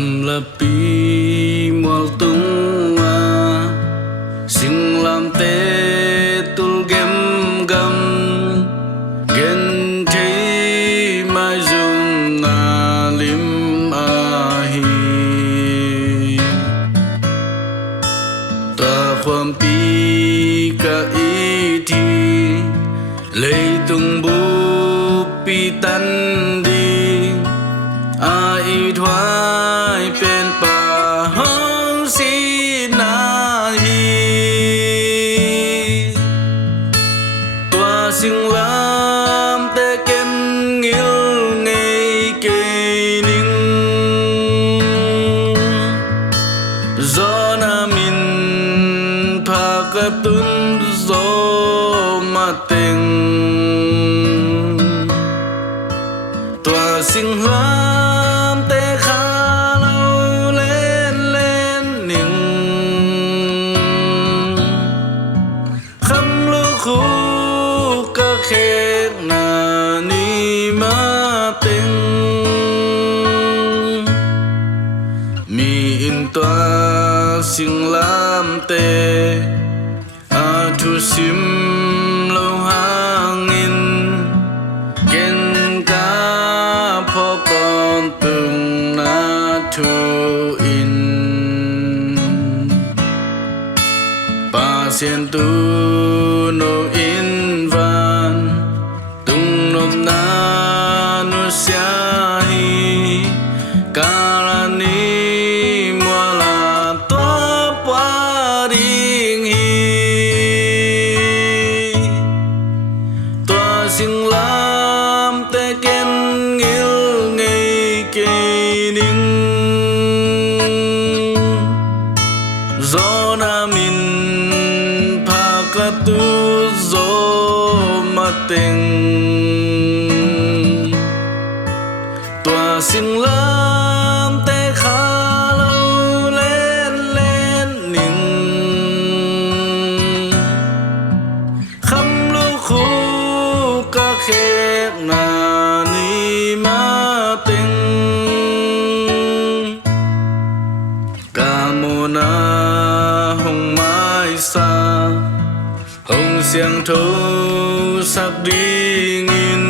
là pi mual tung sing lam te tul gem gam gen thấy mai dung lim hi ta khoam pi ka i thi lấy tung bu pi tan đi ai thoái bên pa hong si na hi tua sing lam te ken ngil ngây kê ninh gió na min pha ka tun gió ma tình tua sing lam te khá lâu lên lên ninh khăm lu khu ca khét na ni ma tình mi in tua sing lam te a thu sim lâu hang in ken ca phô con từng na thu in pa sen tu no in van tung nộp na nu sia hi ca ni mua la toa pa ding hi toa sing lam te ken ngil ngây kê ninh gió na min pha ka tu gió ma tình toa sing lam te khá lâu lên lên ninh khăm lu khu ca khét na ni ma tình ca mô na hồng mai sa hồng xiang thâu sắc đi nghìn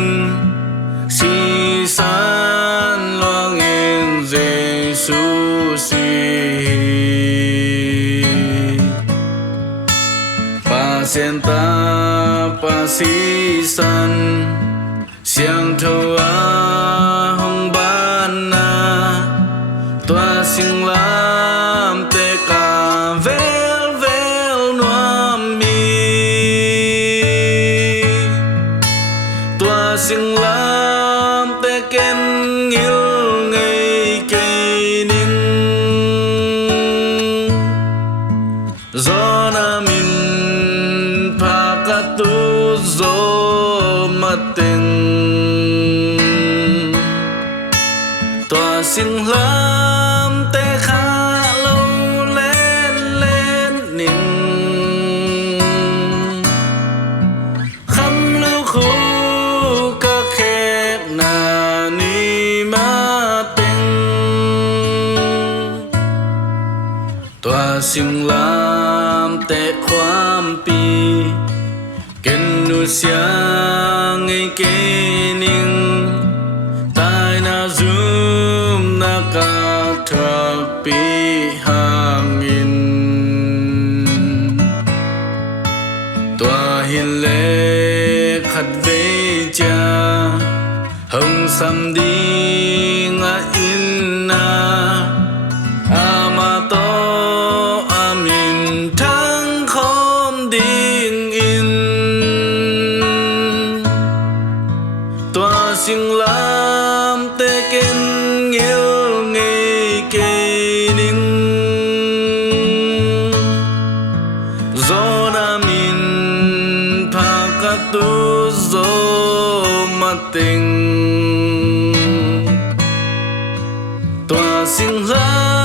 si san loang in Giêsu si pa sen ta pa si san xiang thâu hồng ban na toa sing lam te ka vel vel nuam mi toa sing lam te ken ngil ngây kê ninh gió na min pha ka tu gió ma tình toa sing lam te khá lâu lên lên ninh khăm lu khu ca khét na ni ma tình toa sing lam te khoam pi ken nu sia ngây kê ninh tai na zoom na ka thak pi hang in tua hin le khát ve cha hồng sam đi nga in na ama to amin thang khom ding in tua sing lam te ken ngil ngây kê ninh gió na min pha ka tu gió ma tình tua sing lam